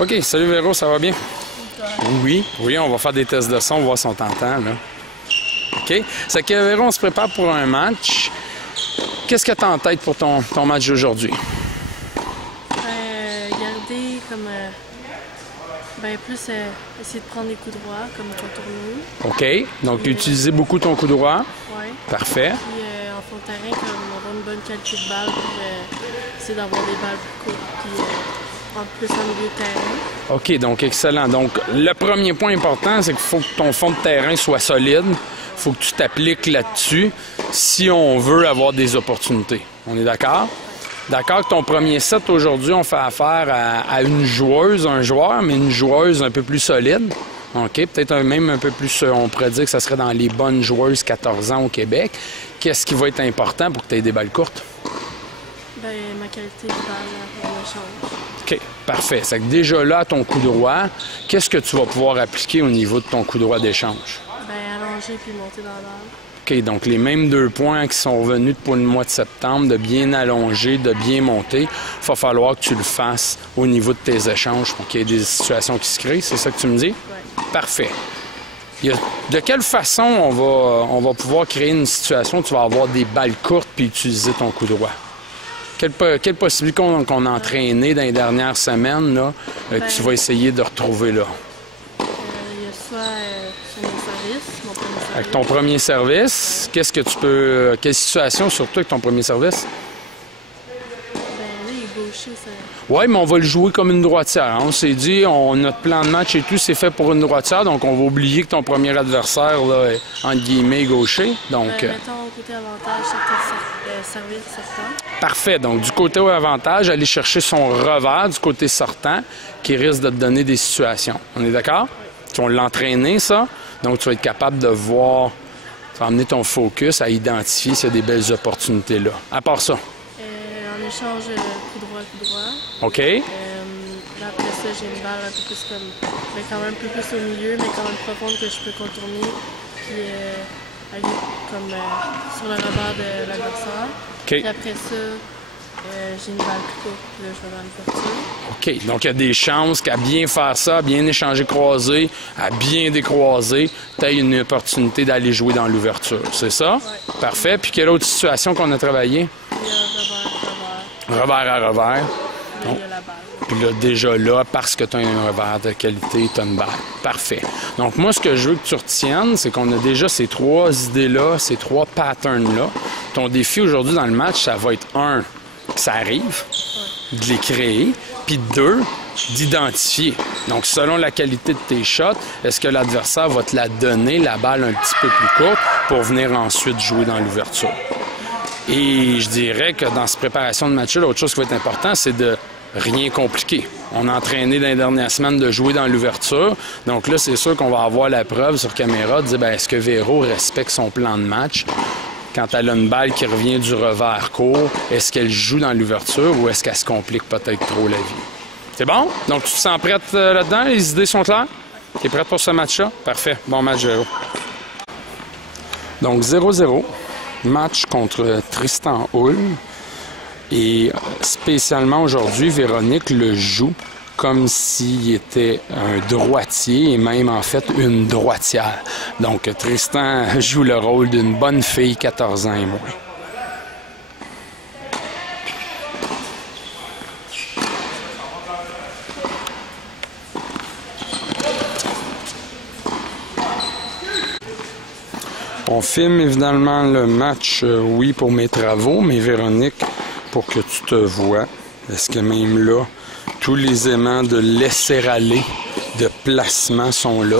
OK, salut Véro, ça va bien? Oui, on va faire des tests de son, on va voir si on t'entend, là. OK. C'est que Véro, on se prépare pour un match. Qu'est-ce que tu as en tête pour ton match d'aujourd'hui? Garder comme... plus essayer de prendre des coups droits, comme contourner. OK. Donc, utiliser beaucoup ton coup droit. Oui. Parfait. Puis en fond de terrain, comme avoir une bonne qualité de balle pour essayer d'avoir des balles plus courtes, puis plus en milieu de terrain. OK, donc excellent. Donc, le premier point important, c'est qu'il faut que ton fond de terrain soit solide. Il faut que tu t'appliques là-dessus si on veut avoir des opportunités. On est d'accord? D'accord que ton premier set aujourd'hui, on fait affaire à une joueuse, un joueur, mais une joueuse un peu plus solide. OK? Peut-être même un peu plus, on pourrait dire que ça serait dans les bonnes joueuses 14 ans au Québec. Qu'est-ce qui va être important pour que tu aies des balles courtes? Ma qualité de balle en échange. OK, parfait. C'est que déjà là, ton coup droit, qu'est-ce que tu vas pouvoir appliquer au niveau de ton coup droit d'échange? Allonger puis monter dans la balle. OK, donc les mêmes 2 points qui sont revenus pour le mois de septembre, de bien allonger, de bien monter, il va falloir que tu le fasses au niveau de tes échanges pour qu'il y ait des situations qui se créent. C'est ça que tu me dis? Oui. Parfait. De quelle façon on va pouvoir créer une situation où tu vas avoir des balles courtes puis utiliser ton coup droit? Quelle possibilité qu'on a entraîné dans les dernières semaines là, que tu vas essayer de retrouver là? Il y a soit sur mon service, mon premier service. Avec ton premier service, qu'est-ce que tu peux... Quelle situation surtout avec ton premier service? Là, il est gaucher, ça. Oui, mais on va le jouer comme une droitière. Hein? On s'est dit, notre plan de match et tout, c'est fait pour une droitière, donc on va oublier que ton premier adversaire là, est, entre guillemets, gaucher. Donc, mettons côté avantage, service sortant. Parfait. Donc, du côté avantage, aller chercher son revers du côté sortant qui risque de te donner des situations. On est d'accord? Oui. Tu vas l'entraîner, ça. Donc, tu vas être capable de voir, tu vas amener ton focus à identifier s'il y a des belles opportunités là. À part ça. En échange, coup droit. OK. Là, après ça, j'ai une balle un peu plus comme... quand même un peu plus au milieu, mais quand même profonde que je peux contourner. Puis aller comme sur le revers de l'adversaire. OK. Puis après ça, j'ai une balle plus courte. Puis là, je vais dans l'ouverture. OK. Donc, il y a des chances qu'à bien faire ça, à bien échanger croisé, à bien décroiser, tu as une opportunité d'aller jouer dans l'ouverture. C'est ça? Oui. Parfait. Puis, quelle autre situation qu'on a travaillé? Il y a Revers à revers. il y a la balle. Puis là, déjà là, parce que tu as un revers de qualité, tu as une balle. Parfait. Donc, moi, ce que je veux que tu retiennes, c'est qu'on a déjà ces 3 idées-là, ces 3 patterns-là. Ton défi aujourd'hui dans le match, ça va être 1, que ça arrive, de les créer, puis 2, d'identifier. Donc, selon la qualité de tes shots, est-ce que l'adversaire va te la donner, la balle un petit peu plus courte, pour venir ensuite jouer dans l'ouverture? Et je dirais que dans cette préparation de match-là, l'autre chose qui va être important, c'est de rien compliquer. On a entraîné dans les dernières semaines de jouer dans l'ouverture. Donc là, c'est sûr qu'on va avoir la preuve sur caméra de dire, est-ce que Véro respecte son plan de match? Quand elle a une balle qui revient du revers court, est-ce qu'elle joue dans l'ouverture ou est-ce qu'elle se complique peut-être trop la vie? C'est bon? Donc, tu te sens prête là-dedans? Les idées sont claires? Tu es prête pour ce match-là? Parfait. Bon match, Véro. Donc, 0-0. Match contre Tristan Hull. Et spécialement aujourd'hui, Véronique le joue comme s'il était un droitier et même en fait une droitière. Donc Tristan joue le rôle d'une bonne fille, 14 ans et moins. On filme évidemment le match, oui, pour mes travaux, mais Véronique, pour que tu te vois, est-ce que même là, tous les aimants de laisser aller, de placement sont là?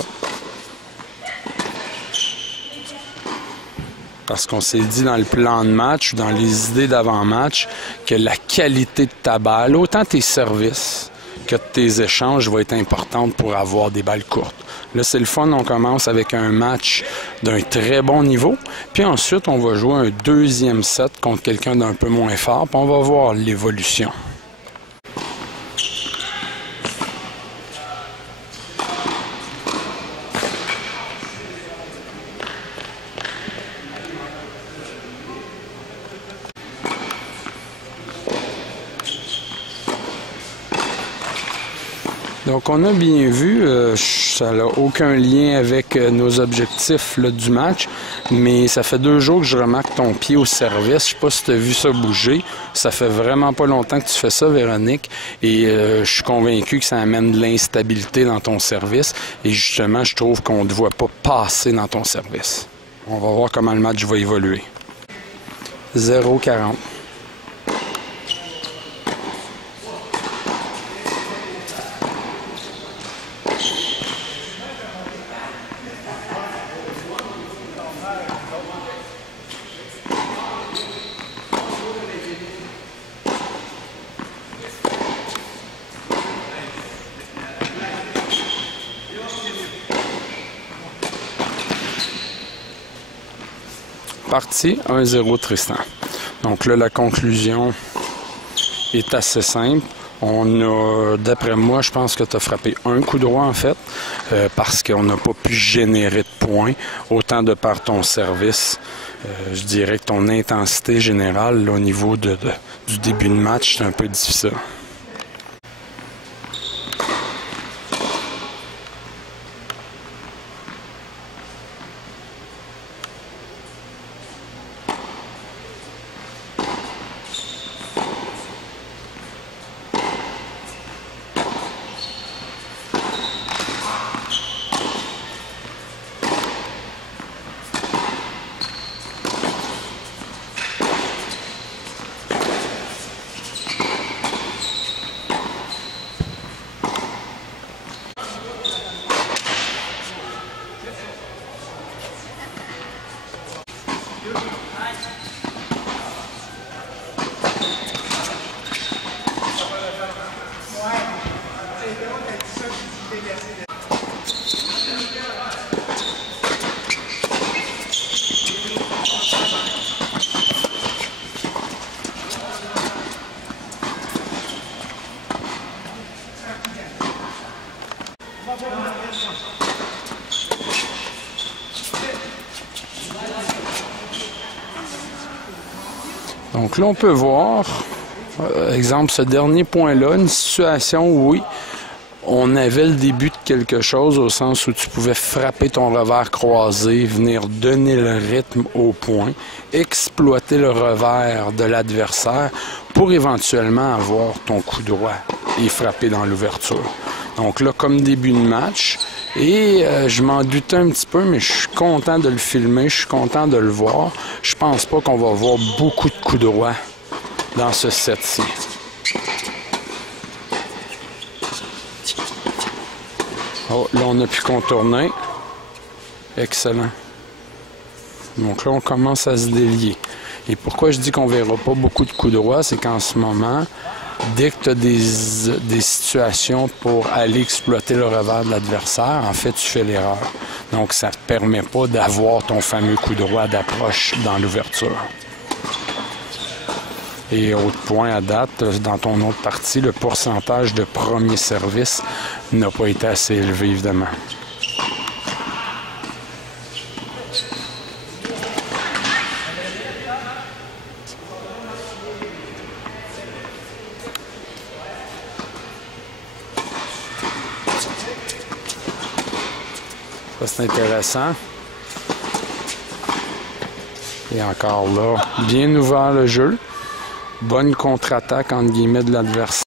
Parce qu'on s'est dit dans le plan de match, dans les idées d'avant-match, que la qualité de ta balle, autant tes services que tes échanges, va être importante pour avoir des balles courtes. Là, c'est le fun, on commence avec un match d'un très bon niveau. Puis ensuite, on va jouer un deuxième set contre quelqu'un d'un peu moins fort. Puis on va voir l'évolution. Donc, on a bien vu, ça n'a aucun lien avec nos objectifs là, du match, mais ça fait 2 jours que je remarque ton pied au service. Je ne sais pas si tu as vu ça bouger. Ça fait vraiment pas longtemps que tu fais ça, Véronique, et je suis convaincu que ça amène de l'instabilité dans ton service. Et justement, je trouve qu'on ne te voit pas passer dans ton service. On va voir comment le match va évoluer. 0-40. Parti 1-0 Tristan. Donc là, la conclusion est assez simple. On a, d'après moi, je pense que tu as frappé un coup droit en fait, parce qu'on n'a pas pu générer de points, autant de par ton service. Je dirais que ton intensité générale là, au niveau du début de match, c'est un peu difficile. Donc là, on peut voir, exemple, ce dernier point-là, une situation où, oui, on avait le début de quelque chose au sens où tu pouvais frapper ton revers croisé, venir donner le rythme au point, exploiter le revers de l'adversaire pour éventuellement avoir ton coup droit et frapper dans l'ouverture. Donc là, comme début de match, et je m'en doutais un petit peu, mais je suis content de le filmer, je suis content de le voir. Je pense pas qu'on va voir beaucoup de coups droits dans ce set-ci. Oh, là, on a pu contourner. Excellent. Donc là, on commence à se délier. Et pourquoi je dis qu'on ne verra pas beaucoup de coups droits, c'est qu'en ce moment, dès que tu as des situations pour aller exploiter le revers de l'adversaire, en fait, tu fais l'erreur. Donc, ça ne te permet pas d'avoir ton fameux coup droit d'approche dans l'ouverture. Et autre point à date, dans ton autre partie, le pourcentage de premier service n'a pas été assez élevé, évidemment. Ça, c'est intéressant. Et encore là, bien ouvert le jeu. Bonne contre-attaque, entre guillemets, de l'adversaire.